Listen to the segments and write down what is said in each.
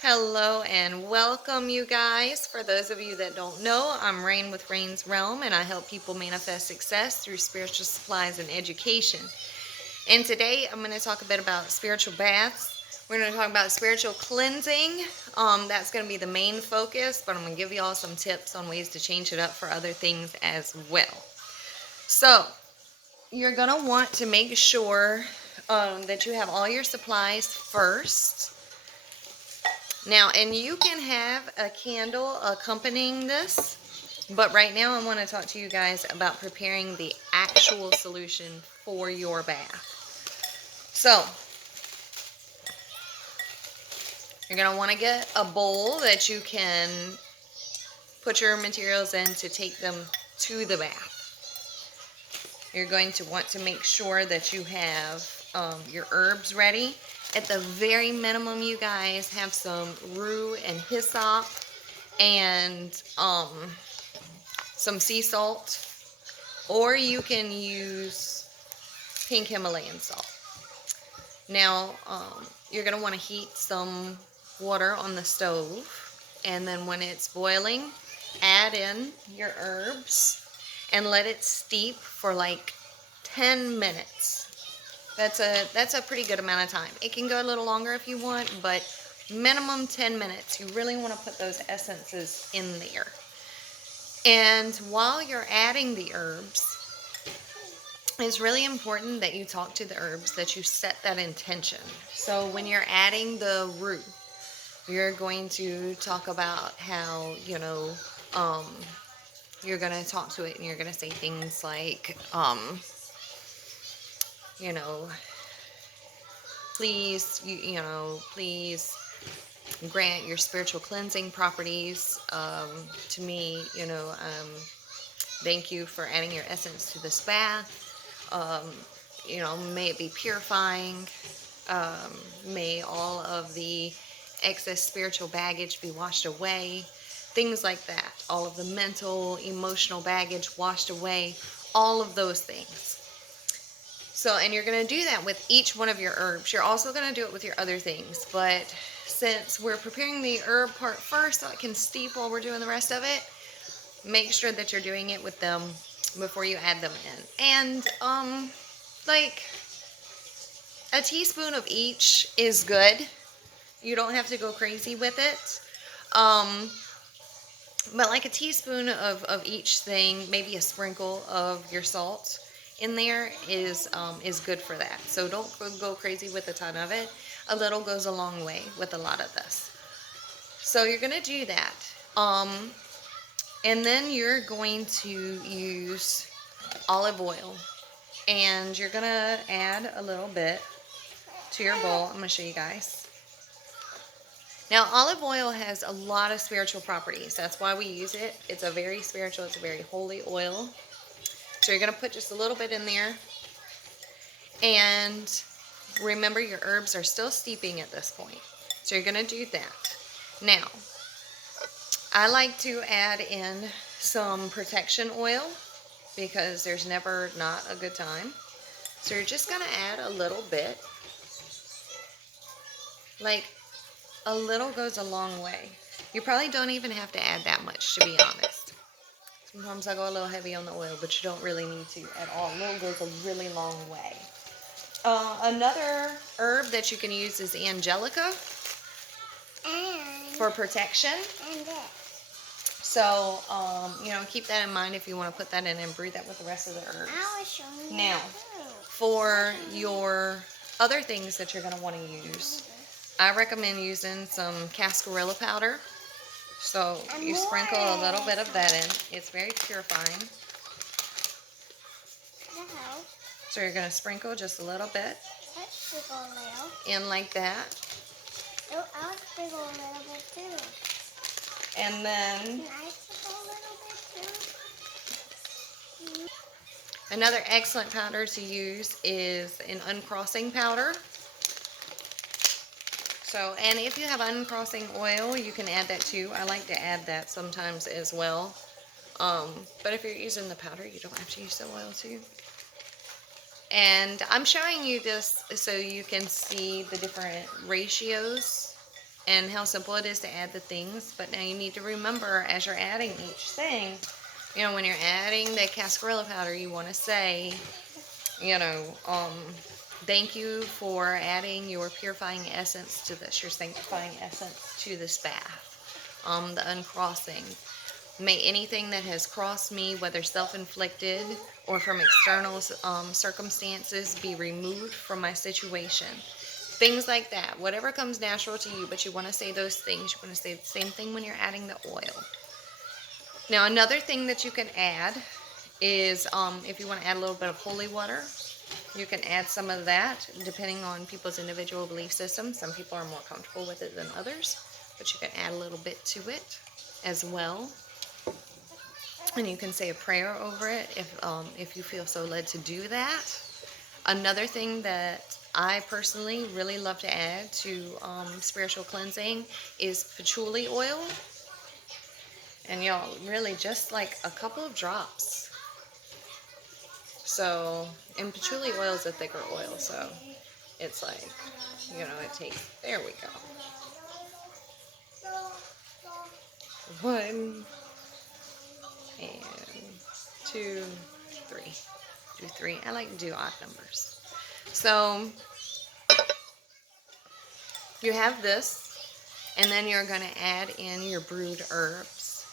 Hello and welcome, you guys. For those of you that don't know, I'm Raine with Raine's Realm, and I help people manifest success through spiritual supplies and education. And today I'm going to talk a bit about spiritual baths. We're going to talk about spiritual cleansing. That's going to be the main focus, but I'm going to give you all some tips on ways to change it up for other things as well. So, you're going to want to make sure that you have all your supplies first. Now, and you can have a candle accompanying this, but right now I want to talk to you guys about preparing the actual solution for your bath. So, you're going to want to get a bowl that you can put your materials in to take them to the bath. You're going to want to make sure that you have your herbs ready. At the very minimum, you guys have some rue and hyssop and some sea salt, or you can use pink Himalayan salt. Now, you're going to want to heat some water on the stove, and then when it's boiling, add in your herbs and let it steep for like 10 minutes. That's a pretty good amount of time. It can go a little longer if you want, but minimum 10 minutes. You really want to put those essences in there. And while you're adding the herbs, it's really important that you talk to the herbs, that you set that intention. So when you're adding the roux, you're going to talk about how, you're going to talk to it and you're going to say things like, please, please grant your spiritual cleansing properties to me. Thank you for adding your essence to this bath. May it be purifying. May all of the excess spiritual baggage be washed away. Things like that. All of the mental, emotional baggage washed away. All of those things. So, and you're going to do that with each one of your herbs. You're also going to do it with your other things. But since we're preparing the herb part first so it can steep while we're doing the rest of it, make sure that you're doing it with them before you add them in. And, like, a teaspoon of each is good. You don't have to go crazy with it. But like a teaspoon of each thing, maybe a sprinkle of your salt in there is good for that. So don't go crazy with a ton of it. A little goes a long way with a lot of this. So you're going to do that. And then you're going to use olive oil. And you're going to add a little bit to your bowl. I'm going to show you guys. Now, olive oil has a lot of spiritual properties. That's why we use it. It's a very spiritual, it's a very holy oil. So you're going to put just a little bit in there. And remember, your herbs are still steeping at this point. So you're going to do that. Now, I like to add in some protection oil because there's never not a good time. So you're just going to add a little bit. Like, a little goes a long way. You probably don't even have to add that much, to be honest. Sometimes I go a little heavy on the oil, but you don't really need to at all. A little goes a really long way. Another herb that you can use is angelica for protection. And this. So, keep that in mind if you want to put that in and brew that with the rest of the herbs. I was showing you now, for your other things that you're going to want to use, I recommend using some cascarilla powder. So you sprinkle a little bit of that in. It's very purifying. So you're going to sprinkle just a little bit in like that. Oh, I'll sprinkle a little bit too. And then can I sprinkle a little bit too? Another excellent powder to use is an uncrossing powder. So, and if you have uncrossing oil, you can add that too. I like to add that sometimes as well. But if you're using the powder, you don't have to use the oil too. And I'm showing you this so you can see the different ratios and how simple it is to add the things. But now you need to remember, as you're adding each thing, you know, when you're adding the cascarilla powder, you want to say, you know, thank you for adding your purifying essence to this, your sanctifying essence to this bath. The uncrossing. May anything that has crossed me, whether self-inflicted or from external circumstances, be removed from my situation. Things like that. Whatever comes natural to you, but you want to say those things. You want to say the same thing when you're adding the oil. Now, another thing that you can add is if you want to add a little bit of holy water, you can add some of that depending on people's individual belief system. Some people are more comfortable with it than others, but you can add a little bit to it as well. And you can say a prayer over it if you feel so led to do that. Another thing that I personally really love to add to spiritual cleansing is patchouli oil. And y'all, really just like a couple of drops. So, and patchouli oil is a thicker oil, so it's like, you know, it takes, there we go. 1 and 2, 3. Do 3. I like to do odd numbers. So you have this, and then you're going to add in your brewed herbs.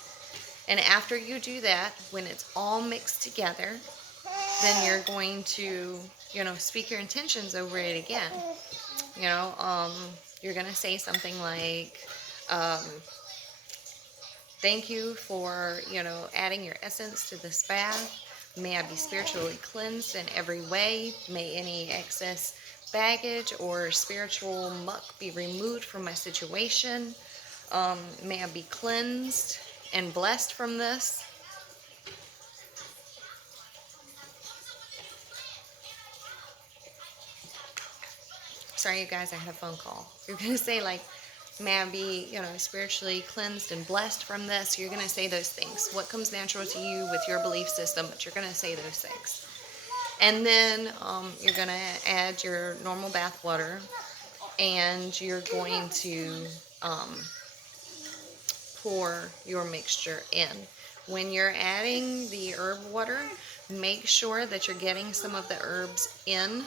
And after you do that, when it's all mixed together, then you're going to, you know, speak your intentions over it again. You know, you're going to say something like, thank you for, you know, adding your essence to this bath. May I be spiritually cleansed in every way. May any excess baggage or spiritual muck be removed from my situation. May I be cleansed and blessed from this. Sorry, you guys, I had a phone call. You're going to say, like, may I be, you know, spiritually cleansed and blessed from this. You're going to say those things. What comes natural to you with your belief system, but you're going to say those things. And then you're going to add your normal bath water, and you're going to pour your mixture in. When you're adding the herb water, make sure that you're getting some of the herbs in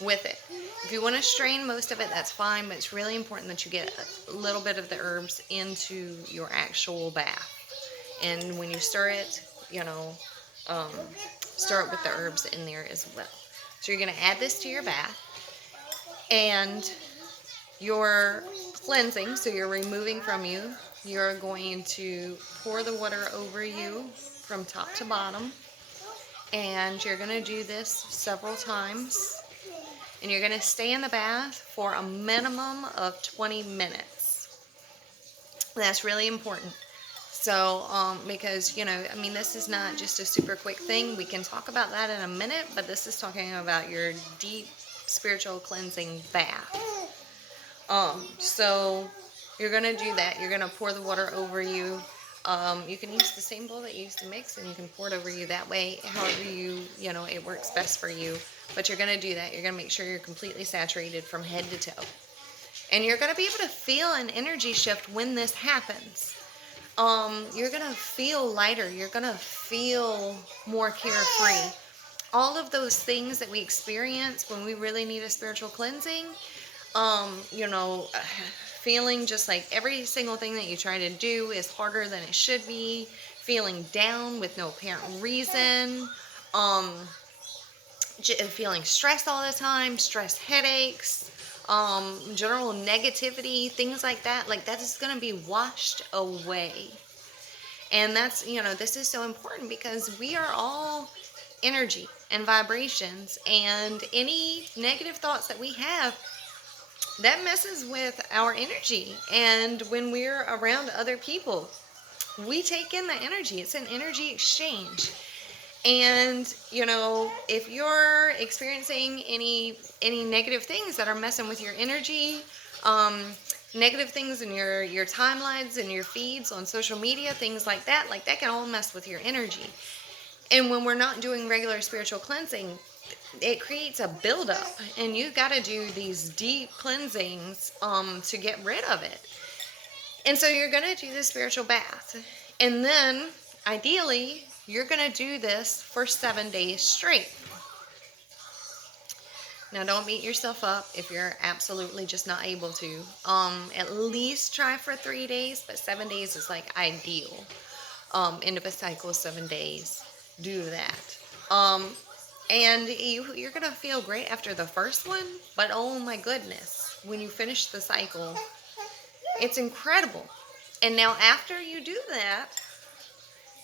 with it. If you want to strain most of it, that's fine, but it's really important that you get a little bit of the herbs into your actual bath. And when you stir it, you know, stir it with the herbs in there as well. So you're going to add this to your bath, and your cleansing, so you're removing from you, you're going to pour the water over you from top to bottom, and you're going to do this several times. And you're going to stay in the bath for a minimum of 20 minutes. That's really important. So, because, you know, I mean, this is not just a super quick thing. We can talk about that in a minute, but this is talking about your deep spiritual cleansing bath. So you're going to do that. You're going to pour the water over you. You can use the same bowl that you used to mix, and you can pour it over you that way, however you know, it works best for you. But you're going to do that. You're going to make sure you're completely saturated from head to toe. And you're going to be able to feel an energy shift when this happens. You're going to feel lighter. You're going to feel more carefree. All of those things that we experience when we really need a spiritual cleansing, you know, feeling just like every single thing that you try to do is harder than it should be, feeling down with no apparent reason, feeling stressed all the time, stress headaches, general negativity, things like that is going to be washed away. And that's, you know, this is so important because we are all energy and vibrations, and any negative thoughts that we have, that messes with our energy. And when we're around other people, we take in the energy. It's an energy exchange. And, you know, if you're experiencing any negative things that are messing with your energy, negative things in your timelines and your feeds on social media, things like that can all mess with your energy. And when we're not doing regular spiritual cleansing, it creates a buildup, and you got to do these deep cleansings to get rid of it. And so you're going to do the spiritual bath, and then ideally you're going to do this for 7 days straight. Now, don't beat yourself up if you're absolutely just not able to. At least try for 3 days, but 7 days is like ideal. End of a cycle, 7 days. Do that. And you're going to feel great after the first one, but oh my goodness, when you finish the cycle, it's incredible. And now after you do that,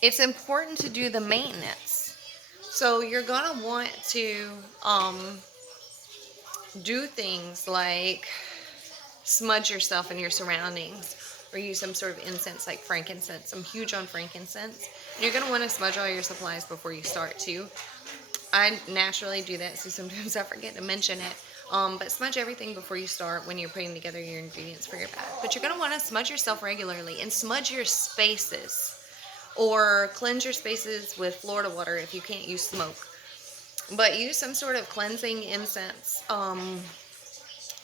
it's important to do the maintenance. So you're going to want to do things like smudge yourself in your surroundings, or use some sort of incense like frankincense. I'm huge on frankincense. You're going to want to smudge all your supplies before you start too. I naturally do that, so sometimes I forget to mention it. But smudge everything before you start when you're putting together your ingredients for your bath. But you're going to want to smudge yourself regularly, and smudge your spaces, or cleanse your spaces with Florida water if you can't use smoke. But use some sort of cleansing incense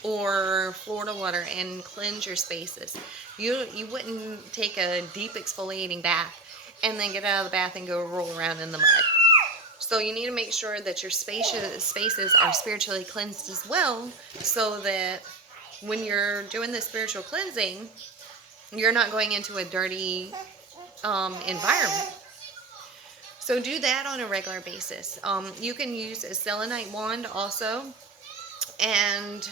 or Florida water and cleanse your spaces. You wouldn't take a deep exfoliating bath and then get out of the bath and go roll around in the mud. So you need to make sure that your spaces are spiritually cleansed as well, so that when you're doing the spiritual cleansing, you're not going into a dirty environment. So do that on a regular basis. You can use a selenite wand also, and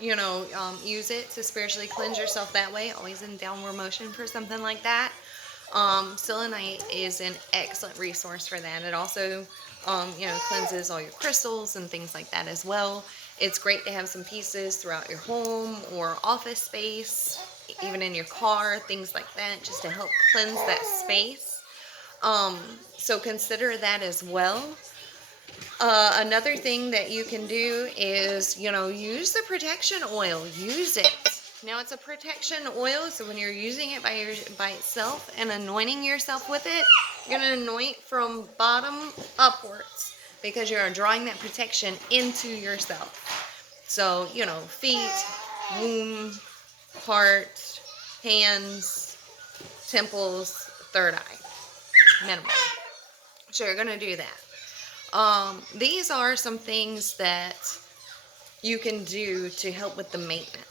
use it to spiritually cleanse yourself that way, always in downward motion for something like that. Selenite is an excellent resource for that. It also cleanses all your crystals and things like that as well. It's great to have some pieces throughout your home or office space, even in your car, things like that, just to help cleanse that space. So consider that as well. Another thing that you can do is, use the protection oil. Use it. Now, it's a protection oil, so when you're using it by itself and anointing yourself with it, you're going to anoint from bottom upwards, because you're drawing that protection into yourself. So, feet, womb, heart, hands, temples, third eye, minimum. So you're going to do that. These are some things that you can do to help with the maintenance.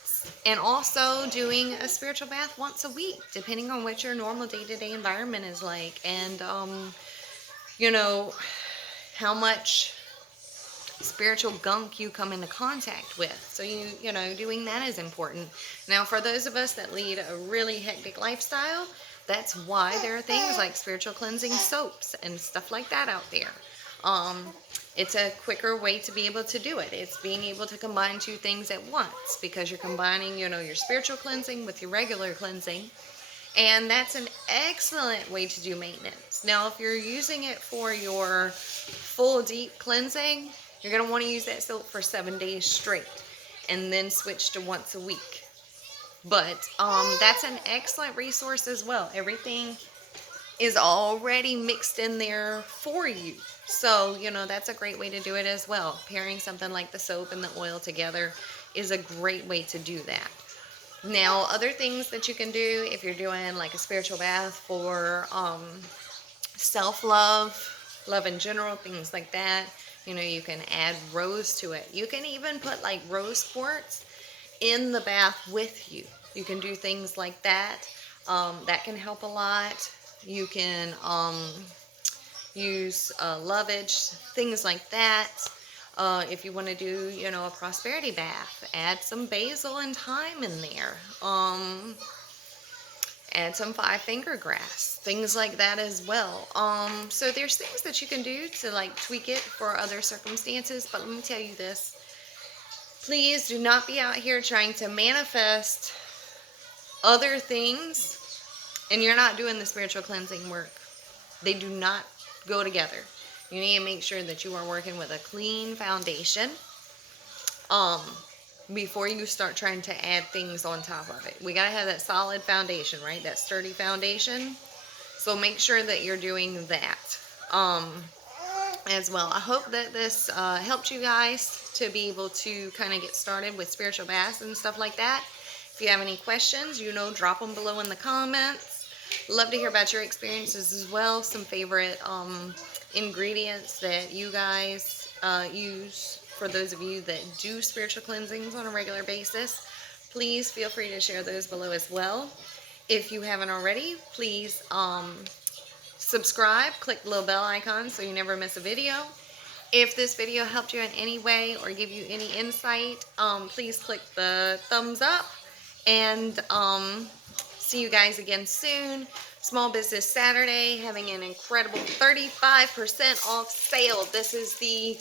And also doing a spiritual bath once a week, depending on what your normal day-to-day environment is like, and how much spiritual gunk you come into contact with. So doing that is important. Now, for those of us that lead a really hectic lifestyle, that's why there are things like spiritual cleansing soaps and stuff like that out there. It's a quicker way to be able to do it. It's being able to combine two things at once, because you're combining, your spiritual cleansing with your regular cleansing. And that's an excellent way to do maintenance. Now, if you're using it for your full deep cleansing, you're going to want to use that soap for 7 days straight, and then switch to once a week. But that's an excellent resource as well. Everything is already mixed in there for you. So, that's a great way to do it as well. Pairing something like the soap and the oil together is a great way to do that. Now, other things that you can do if you're doing like a spiritual bath for self-love, love in general, things like that, you can add rose to it. You can even put like rose quartz in the bath with you. You can do things like that. That can help a lot. You can use lovage, things like that. If you want to do, a prosperity bath, add some basil and thyme in there. Add some 5-finger grass, things like that as well. So there's things that you can do to like tweak it for other circumstances. But let me tell you this. Please do not be out here trying to manifest other things and you're not doing the spiritual cleansing work. They do not go together. You need to make sure that you are working with a clean foundation before you start trying to add things on top of it. We got to have that solid foundation, right? That sturdy foundation. So make sure that you're doing that. as well. I hope that this helped you guys to be able to kind of get started with spiritual baths and stuff like that. If you have any questions, drop them below in the comments. Love to hear about your experiences as well. Some favorite ingredients that you guys use for those of you that do spiritual cleansings on a regular basis. Please feel free to share those below as well. If you haven't already, please subscribe, click the little bell icon so you never miss a video. If this video helped you in any way or give you any insight, please click the thumbs up, and see you guys again soon. Small Business Saturday, having an incredible 35% off sale. This is the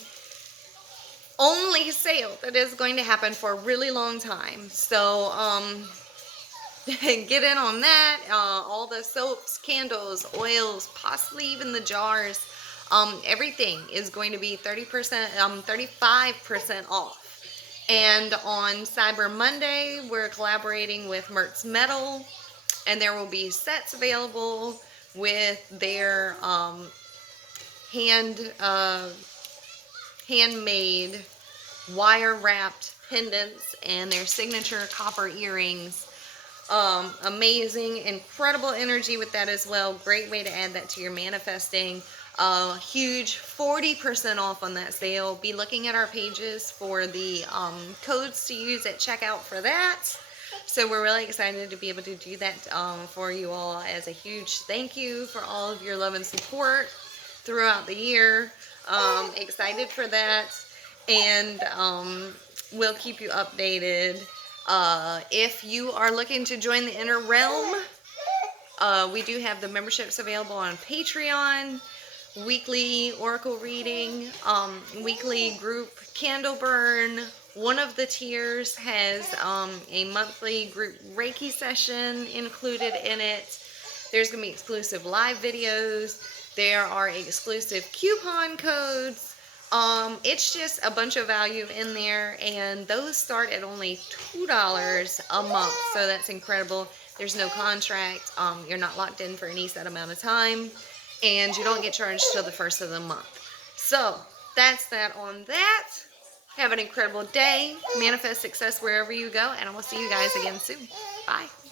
only sale that is going to happen for a really long time. So, get in on that. All the soaps, candles, oils, possibly even the jars. Everything is going to be 35% off. And on Cyber Monday, we're collaborating with Mertz Metal, and there will be sets available with their handmade wire-wrapped pendants and their signature copper earrings. Amazing, incredible energy with that as well. Great way to add that to your manifesting. Huge 40% off on that sale. Be looking at our pages for the codes to use at checkout for that. So we're really excited to be able to do that for you all as a huge thank you for all of your love and support throughout the year. Excited for that, and we'll keep you updated. If you are looking to join the Inner Realm, we do have the memberships available on Patreon. Weekly oracle reading, weekly group candle burn. One of the tiers has a monthly group Reiki session included in it. There's going to be exclusive live videos. There are exclusive coupon codes. It's just a bunch of value in there, and those start at only $2 a month, so that's incredible. There's no contract. You're not locked in for any set amount of time, and you don't get charged till the first of the month. So that's that on that. Have an incredible day. Manifest success wherever you go, and I will see you guys again soon. Bye.